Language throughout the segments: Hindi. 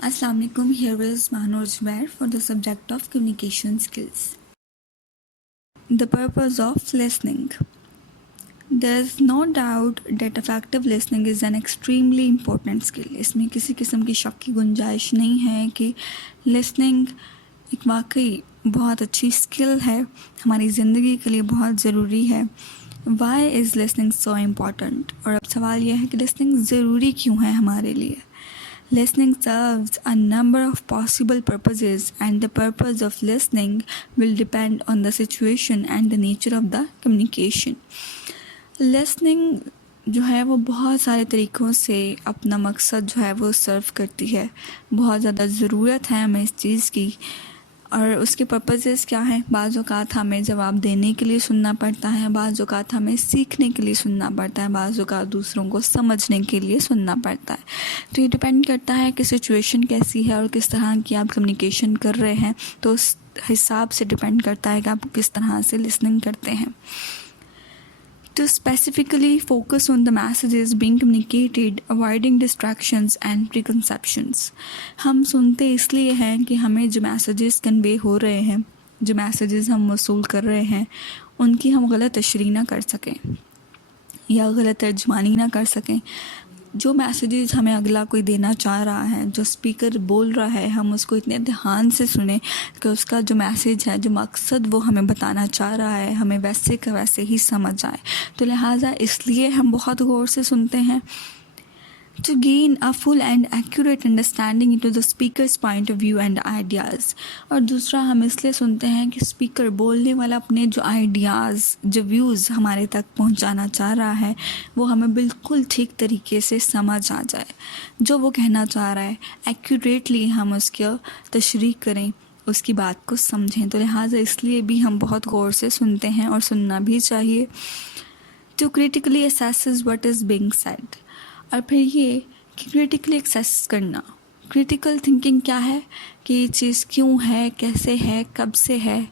Assalamu alaikum. Here is Mahnur Zubair for the subject of communication skills. The purpose of listening. There is no doubt that effective listening is an extremely important skill. इसमें किसी किस्म की शक की गुंजाइश नहीं है कि listening एक वाकई बहुत अच्छी स्किल है, हमारी ज़िंदगी के लिए बहुत ज़रूरी है. Why is listening so important? और अब सवाल यह है कि listening ज़रूरी क्यों है हमारे लिए. Listening serves a number of possible purposes, and the purpose of listening will depend on the situation and the nature of the communication. Listening जो है वो बहुत सारे तरीक़ों से अपना मकसद जो है वो सर्व करती है. बहुत ज़्यादा ज़रूरत है हमें इस चीज़ की. और उसके पर्पसेस क्या हैं? बाज़ औक़ात हमें जवाब देने के लिए सुनना पड़ता है, बाज़ औक़ात हमें सीखने के लिए सुनना पड़ता है, बाज़ औक़ात दूसरों को समझने के लिए सुनना पड़ता है. तो ये डिपेंड करता है कि सिचुएशन कैसी है और किस तरह की आप कम्युनिकेशन कर रहे हैं. तो उस हिसाब से डिपेंड करता है कि आप किस तरह से लिसनिंग करते हैं. To specifically focus on the messages being communicated, avoiding distractions and preconceptions. हम सुनते इसलिए हैं कि हमें जो मैसेजेस कन्वे हो रहे हैं, जो मैसेजेस हम वसूल कर रहे हैं, उनकी हम गलत तशरीह ना कर सकें या गलत तर्जमानी ना कर सकें. जो मैसेजेस हमें अगला कोई देना चाह रहा है, जो स्पीकर बोल रहा है, हम उसको इतने ध्यान से सुने कि उसका जो मैसेज है, जो मकसद वो हमें बताना चाह रहा है, हमें वैसे का वैसे ही समझ आए. तो लिहाजा इसलिए हम बहुत गौर से सुनते हैं. To gain a full and accurate understanding into the speaker's point of view and ideas. और दूसरा हम इसलिए सुनते हैं कि स्पीकर बोलने वाला अपने जो आइडियाज़, जो व्यूज़ हमारे तक पहुंचाना चाह रहा है, वो हमें बिल्कुल ठीक तरीके से समझ आ जाए. जो वो कहना चाह रहा है एक्यूरेटली हम उसकी तशरीह करें, उसकी बात को समझें. तो लिहाजा इसलिए भी हम बहुत गौर से सुनते हैं और सुनना भी चाहिए. To critically assess what is being said. और फिर ये कि क्रिटिकली एक्सेस करना. क्रिटिकल थिंकिंग क्या है कि ये चीज़ क्यों है, कैसे है, कब से है,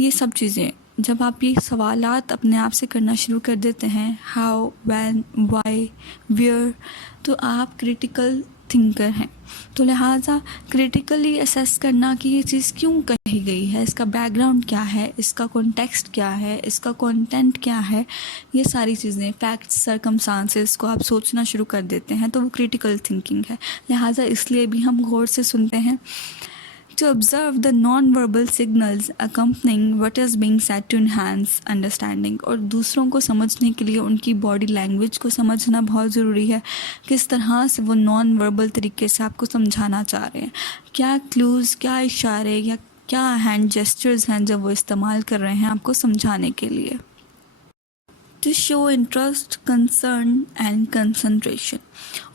ये सब चीज़ें जब आप ये सवालात अपने आप से करना शुरू कर देते हैं, हाउ, व्हेन, व्हाई, वेयर, तो आप क्रिटिकल थिंकर हैं. तो लिहाजा क्रिटिकली असेस करना कि ये चीज़ क्यों कही गई है, इसका बैकग्राउंड क्या है, इसका कॉन्टेक्स्ट क्या है, इसका कंटेंट क्या है, ये सारी चीज़ें, फैक्ट्स, सर्कमस्टांसेस को आप सोचना शुरू कर देते हैं. तो वो क्रिटिकल थिंकिंग है. लिहाजा इसलिए भी हम गौर से सुनते हैं. To observe the non-verbal signals accompanying what is being said to enhance understanding. और दूसरों को समझने के लिए उनकी बॉडी लैंग्वेज को समझना बहुत ज़रूरी है. किस तरह से वो नॉन वर्बल तरीके से आपको समझाना चाह रहे हैं, क्या क्लूज़, क्या इशारे या क्या हैंड जेस्चर्स हैं जब वो इस्तेमाल कर रहे हैं आपको समझाने के लिए. To show interest, concern and concentration.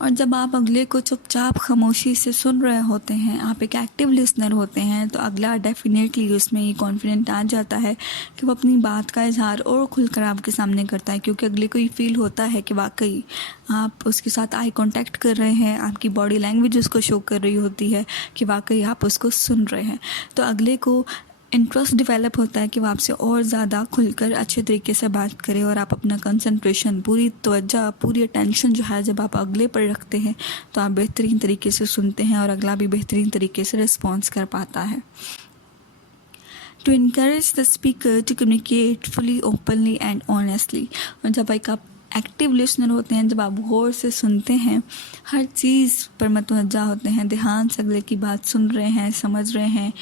और जब आप अगले को चुपचाप खामोशी से सुन रहे होते हैं, आप एक एक्टिव लिसनर होते हैं, तो अगला डेफिनेटली उसमें ये कॉन्फिडेंट आ जाता है कि वो अपनी बात का इजहार और खुलकर आपके सामने करता है, क्योंकि अगले को ये फील होता है कि वाकई आप उसके साथ आई कांटेक्ट कर रहे हैं, आपकी बॉडी लैंग्वेज उसको शो कर रही होती है कि वाकई आप उसको सुन रहे हैं. तो अगले को इंटरेस्ट डेवलप होता है कि वो आपसे और ज़्यादा खुलकर अच्छे तरीके से बात करें और आप अपना कंसंट्रेशन, पूरी तवज्जो, पूरी अटेंशन जो है जब आप अगले पर रखते हैं तो आप बेहतरीन तरीके से सुनते हैं और अगला भी बेहतरीन तरीके से रिस्पॉन्स कर पाता है. To encourage the speaker to communicate fully, openly and honestly. और जब एक आप एक्टिव लिसनर होते हैं, जब आप गौर से सुनते हैं, हर चीज़ पर मतवज्जा होते हैं, ध्यान से अगले की बात सुन रहे हैं, समझ रहे हैं,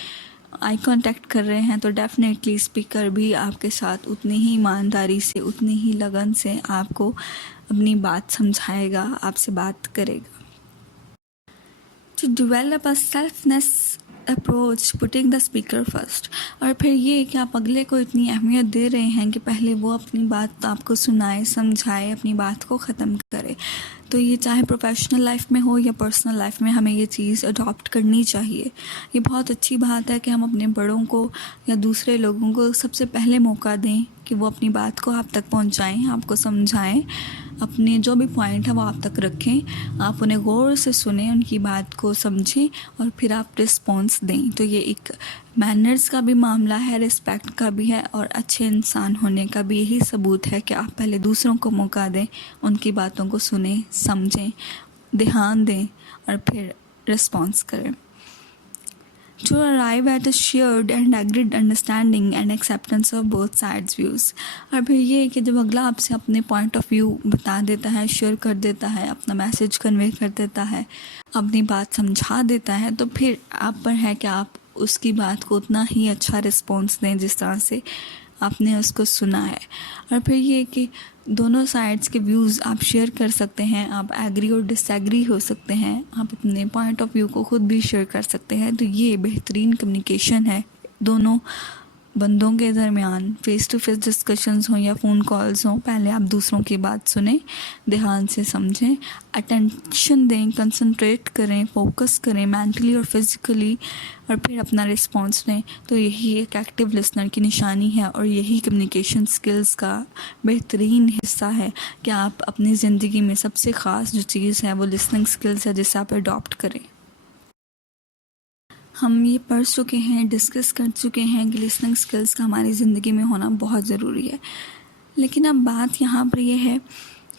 आई कांटेक्ट कर रहे हैं, तो डेफिनेटली स्पीकर भी आपके साथ उतनी ही ईमानदारी से, उतनी ही लगन से आपको अपनी बात समझाएगा, आपसे बात करेगा. To develop a selfless approach, putting the speaker first. और फिर ये कि आप अगले को इतनी अहमियत दे रहे हैं कि पहले वो अपनी बात आपको सुनाए, समझाए, अपनी बात को ख़त्म करे. तो ये चाहे प्रोफेशनल लाइफ में हो या पर्सनल लाइफ में, हमें ये चीज़ अडॉप्ट करनी चाहिए. ये बहुत अच्छी बात है कि हम अपने बड़ों को या दूसरे लोगों को सबसे पहले मौका दें कि वो अपनी बात को आप तक पहुंचाएं, आपको समझाएं, अपने जो भी पॉइंट है वो आप तक रखें, आप उन्हें गौर से सुनें, उनकी बात को समझें और फिर आप रिस्पॉन्स दें. तो ये एक मैनर्स का भी मामला है, रिस्पेक्ट का भी है और अच्छे इंसान होने का भी यही सबूत है कि आप पहले दूसरों को मौका दें, उनकी बातों को सुनें, समझें, ध्यान दें और फिर रिस्पॉन्स करें। To arrive at a shared and agreed understanding and acceptance of both sides views। और फिर ये है कि जब अगला आपसे अपने पॉइंट ऑफ व्यू बता देता है, शेयर कर देता है, अपना मैसेज कन्वे कर देता है, अपनी बात समझा देता है, तो फिर आप पर है कि आप उसकी बात को उतना ही अच्छा रिस्पॉन्स दें जिस तरह से आपने उसको सुना है। और फिर ये कि दोनों साइड्स के व्यूज़ आप शेयर कर सकते हैं, आप एग्री और डिसएग्री हो सकते हैं, आप अपने पॉइंट ऑफ व्यू को खुद भी शेयर कर सकते हैं। तो ये बेहतरीन कम्युनिकेशन है दोनों बंदों के दरमियान। फेस टू फेस डिस्कशंस हों या फ़ोन कॉल्स हों, पहले आप दूसरों की बात सुनें, ध्यान से समझें, अटेंशन दें, कंसंट्रेट करें, फोकस करें मेंटली और फिज़िकली, और फिर अपना रिस्पॉन्स दें। तो यही एक एक्टिव लिसनर की निशानी है और यही कम्युनिकेशन स्किल्स का बेहतरीन हिस्सा है कि आप अपनी ज़िंदगी में सबसे ख़ास जो चीज़ है वो लिसनिंग स्किल्स है, जिसे आप अडॉप्ट करें। हम ये पढ़ चुके हैं, डिस्कस कर चुके हैं कि लिसनिंग स्किल्स का हमारी ज़िंदगी में होना बहुत ज़रूरी है। लेकिन अब बात यहाँ पर यह है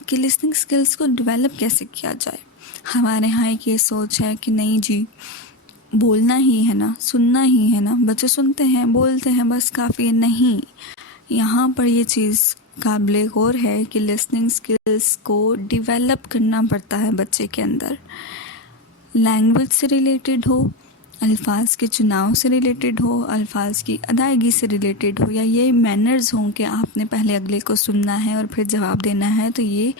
कि लिसनिंग स्किल्स को डेवलप कैसे किया जाए। हमारे यहाँ एक ये सोच है कि नहीं जी, बोलना ही है ना, सुनना ही है ना, बच्चे सुनते हैं, बोलते हैं, बस काफ़ी है। नहीं, यहाँ पर ये चीज़ काबिल गौर है कि लिसनिंग स्किल्स को डेवलप करना पड़ता है बच्चे के अंदर। लैंग्वेज से रिलेटेड हो, अल्फाज के चुनाव से रिलेटेड हो, अल्फाज की अदायगी से रिलेटेड हो, या ये मैनर्स हों कि आपने पहले अगले को सुनना है और फिर जवाब देना है। तो ये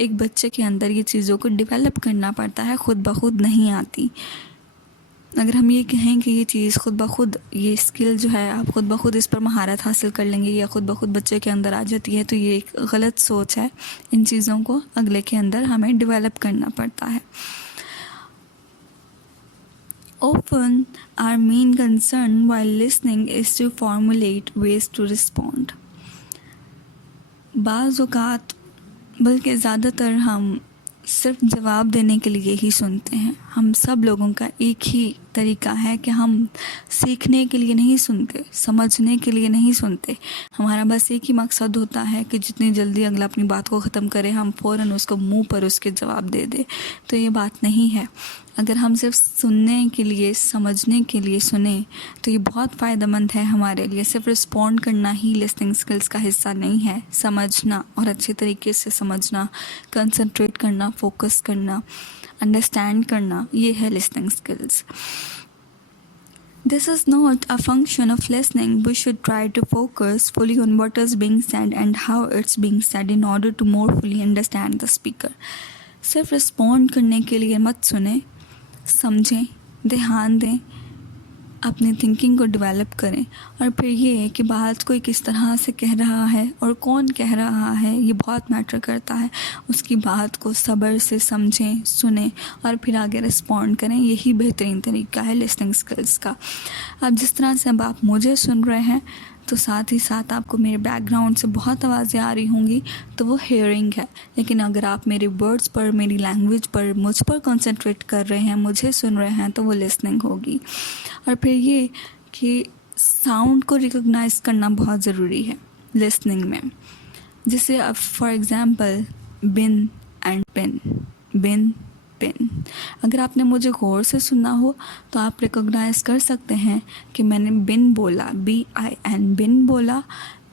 एक बच्चे के अंदर ये चीज़ों को डेवलप करना पड़ता है, ख़ुद ब खुद नहीं आती। अगर हम ये कहें कि ये चीज़ ख़ुद ब खुद, ये स्किल जो है आप ख़ुद ब खुद इस पर महारत हासिल कर लेंगे या ख़ुद ब खुद बच्चे के अंदर आ जाती है, तो ये एक गलत सोच है। इन चीज़ों को अगले के अंदर हमें डेवलप करना पड़ता है। Often, our main concern while listening is to formulate ways to respond। बाज़ औक़ात, बल्कि ज़्यादातर हम सिर्फ जवाब देने के लिए ही सुनते हैं। हम सब लोगों का एक ही तरीका है कि हम सीखने के लिए नहीं सुनते, समझने के लिए नहीं सुनते। हमारा बस एक ही मकसद होता है कि जितनी जल्दी अगला अपनी बात को ख़त्म करे, हम फ़ौरन उसको मुंह पर उसके जवाब दे दे। तो ये बात नहीं है। अगर हम सिर्फ सुनने के लिए, समझने के लिए सुने तो ये बहुत फ़ायदेमंद है हमारे लिए। सिर्फ रिस्पॉन्ड करना ही लिसनिंग स्किल्स का हिस्सा नहीं है। समझना और अच्छे तरीके से समझना, कंसंट्रेट करना, फोकस करना, अंडरस्टैंड करना, ये है listening skills. This is not a function of listening. We should try to focus fully on what is being said and how it's being said in order to more fully understand the speaker। सिर्फ रिस्पॉन्ड करने के लिए मत सुने, समझें, ध्यान दें, अपनी थिंकिंग को डेवलप करें। और फिर ये है कि बात कोई किस तरह से कह रहा है और कौन कह रहा है, ये बहुत मैटर करता है। उसकी बात को सब्र से समझें, सुने और फिर आगे रिस्पॉन्ड करें। यही बेहतरीन तरीका है लिसनिंग स्किल्स का। अब जिस तरह से अब आप मुझे सुन रहे हैं, तो साथ ही साथ आपको मेरे बैकग्राउंड से बहुत आवाज़ें आ रही होंगी, तो वो हेयरिंग है। लेकिन अगर आप मेरे वर्ड्स पर, मेरी लैंग्वेज पर, मुझ पर कंसंट्रेट कर रहे हैं, मुझे सुन रहे हैं, तो वो लिसनिंग होगी। और फिर ये कि साउंड को रिकॉग्नाइज करना बहुत ज़रूरी है लिसनिंग में। जैसे अब for example bin and pen, bin pen. अगर आपने मुझे गौर से सुना हो तो आप रिकॉग्नाइज कर सकते हैं कि मैंने बिन बोला, BIN, बिन बोला,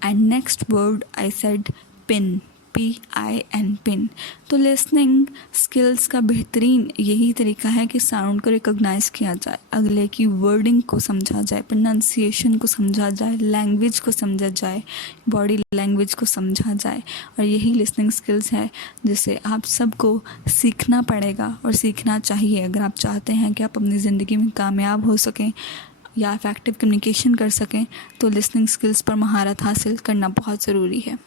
and next word I said pin, PIN, pin. तो लिसनिंग स्किल्स का बेहतरीन यही तरीका है कि साउंड को रिकॉग्नाइज किया जाए, अगले की वर्डिंग को समझा जाए, प्रोनाउंसिएशन को समझा जाए, लैंग्वेज को समझा जाए, बॉडी लैंग्वेज को समझा जाए। और यही लिसनिंग स्किल्स है जिसे आप सबको सीखना पड़ेगा और सीखना चाहिए अगर आप चाहते हैं कि आप अपनी ज़िंदगी में कामयाब हो सकें या इफेक्टिव कम्युनिकेशन कर सकें। तो लिसनिंग स्किल्स पर महारत हासिल करना बहुत ज़रूरी है।